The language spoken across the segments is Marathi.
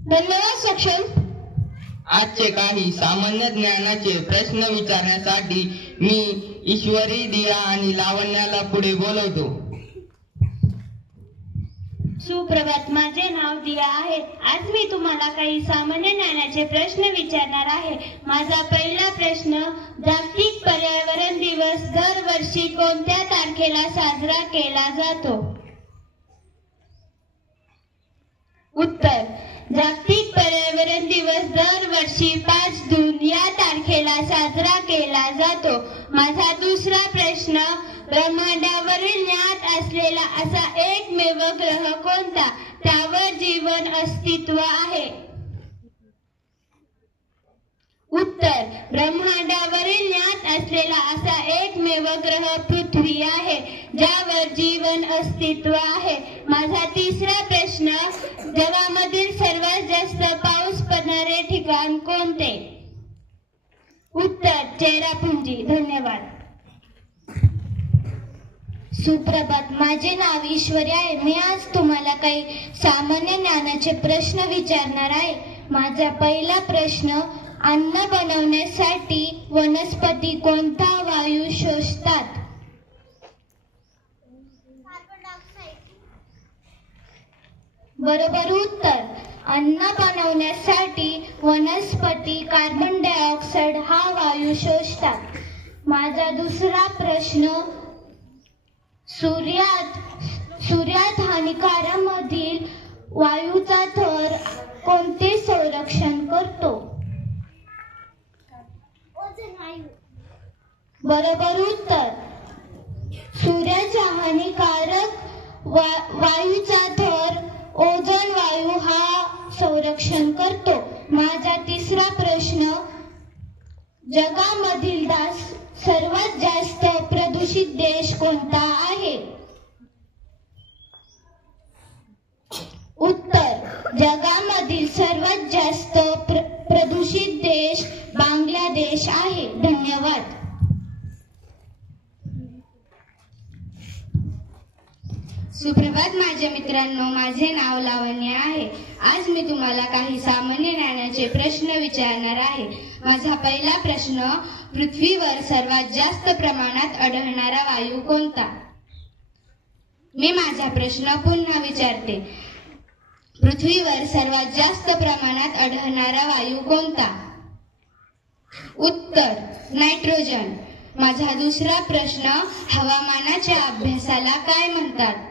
धन्यवाद सक्षम. आजचे काही सामान्य ज्ञानाचे प्रश्न विचारण्यासाठी मी ईश्वरी, दिया आणि लावण्याला पुढे बोलवतो. सुप्रभात. माझे नाव दिया आहे. आज मी तुम्हाला काही सामान्य ज्ञानाचे प्रश्न विचारणार आहे. माझा पहिला प्रश्न, जागतिक पर्यावरण दिवस दरवर्षी कोणत्या तारखेला साजरा केला जातो? उत्तर, जागतिक पर्यावरण दिवस दरवर्षी 5 जून या तारखेला साजरा केला जातो. माझा दुसरा प्रश्न, ब्रह्मांडावरील ज्ञात असलेला असा एकमेव ग्रह कोणता, त्यावर जीवन अस्तित्व आहे? उत्तर, ब्रह्मांडावरील ज्ञात असलेला असा एकमेव ग्रह पृथ्वी आहे, ज्यावर जीवन अस्तित्व आहे. माझा तिसरा प्रश्न, जगामधील सर्वात जास्त पाऊस पडणारे ठिकाण कोणते? उत्तर, चेरापुंजी. धन्यवाद. सुप्रभात. माझे नाव ईश्वरी आहे. मी आज तुम्हाला काही सामान्य ज्ञानाचे प्रश्न विचारणार आहे. माझा पहिला प्रश्न, अन्न बनवण्यासाठी वनस्पती कोणता वायू शोषतात? बरोबर उत्तर, अन्न बनवण्यासाठी वनस्पती कार्बन डायऑक्साइड हा वायू शोषतात. माझा दुसरा प्रश्न, सूर्यात हानिकारकामधील वायूचा थर कोणते संरक्षण करतो? बरोबर उत्तर, सूर्याच्या हानिकारक वायूचा थर ओझोन वायू हा संरक्षण करतो. माझा तिसरा प्रश्न, जगामधील सर्वात जास्त प्रदूषित देश कोणता आहे? उत्तर, जगामधील सर्वात जास्त प्रदूषित देश बांगलादेश आहे. धन्यवाद. सुप्रभात माझ्या मित्रांनो. माझे नाव लावण्य आहे. आज मी तुम्हाला काही सामान्य ज्ञानाचे प्रश्न विचारणार आहे. माझा पहिला प्रश्न, पृथ्वीवर सर्वात जास्त प्रमाणात आढळणारा वायू कोणता? मी माझा प्रश्न पुन्हा विचारते. पृथ्वीवर सर्वात जास्त प्रमाणात आढळणारा वायू कोणता? उत्तर, नायट्रोजन. माझा दुसरा प्रश्न, हवामानाच्या अभ्यासाला काय म्हणतात?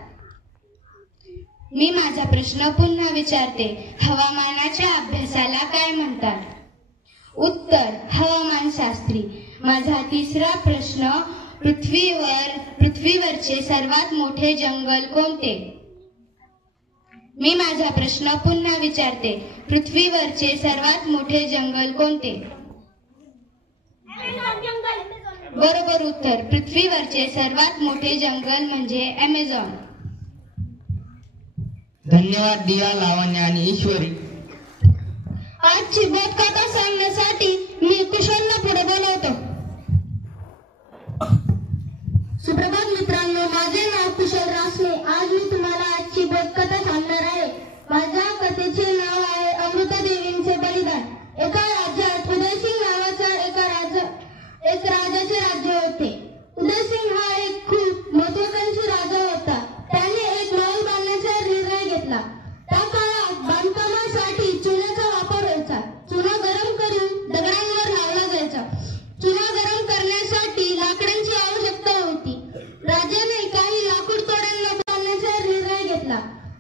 मी माझा प्रश्न पुन्हा विचारते. हवामानाच्या अभ्यासाला काय म्हणतात? उत्तर, हवामानशास्त्री. माझा तिसरा प्रश्न, पृथ्वीवरचे सर्वात मोठे जंगल कोणते? मी माझा प्रश्न पुन्हा विचारते. पृथ्वीवरचे सर्वात मोठे जंगल कोणते? बरोबर उत्तर, पृथ्वीवरचे सर्वात मोठे जंगल म्हणजे ॲमेझॉन. धन्यवाद दिया, लावण्य आणि ईश्वरी. आजची बोधकथा सांगण्यासाठी मी कुशलला पुढे बोलवतो. सुप्रभात मित्रांनो. माझे नाव कुशल रासने. आज मी तुम्हाला आजची बोधकथा सांगणार आहे. माझ्या कथेचे नाव आहे अमृतादेवींचे बलिदान. एका राज्यात उदयसिंग नावाचा एक राजाचे राज्य होते. उदयसिंग हा एक खूप महत्वाकांक्षी राजा होता. त्याने एक महल बांधण्याचा निर्णय घेतला. त्या काळात बांधकामासाठी चुन्याचा वापर व्हायचा. चुना गरम करून दगडांवर लावला जायचा. चुना गरम करण्यासाठी लाकडांची आवश्यकता होती. राजाने काही लाकूड तोड्यांना बांधण्याचा निर्णय घेतला.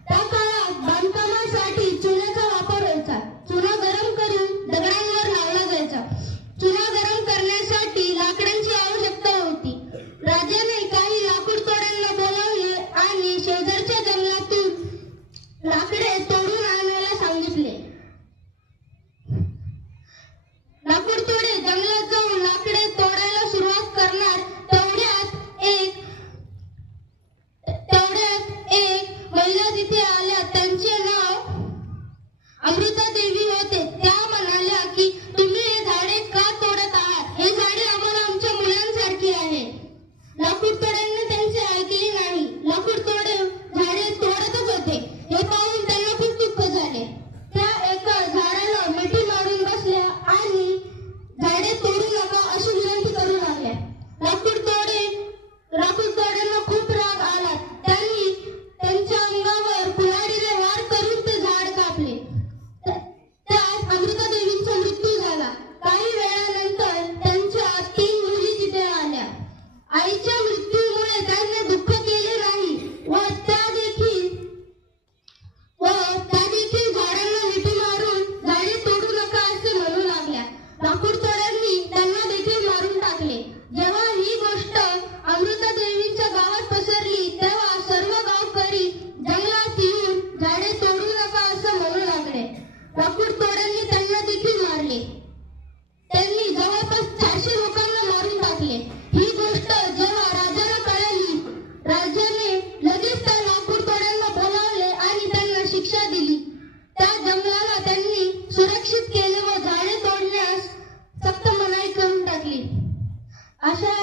त्या काळात बांधकामासाठी चुन्याचा वापर व्हायचा. चुना गरम करून दगडांवर लावला जायचा. चुना गरम करण्यासाठी लाकडांची आवश्यकता होती. राजाने काही लाकूड तोड्यांना बोलावले आणि शेजारच्या जंगलातून लाकडे तोडून आणायला सांगितले. लाकूड तोडे जंगलात जाऊन लाकडे तोडायला सुरुवात करणार तेवढ्यात एक महिला तिथे आल्या. त्यांचे नाव अमृतादेवी होते. त्या म्हणाल्या की तुम्ही हे झाडे का तोडत आहात? हे झाडे आम्हाला आमच्या मुलांसारखी आहे. लाकूड तोड्यांनी त्यांचे ऐकले नाही. लाकूड तोडे झाडे तोडतच होते. हे पाहून त्यांना खूप दुःख झाले. त्या एका लाकूड तोड्यांनी त्यांना देखील मारले. त्यांनी जवळपास 400 लोकांना मारून टाकले. ही गोष्ट जेव्हा राजाला कळली, राजाने लगेच त्या लाकूड तोड्यांना बोलावले आणि त्यांना शिक्षा दिली. त्या जंगलाला त्यांनी सुरक्षित केले व झाडे तोडण्यास सक्त मनाई करून टाकली. अशा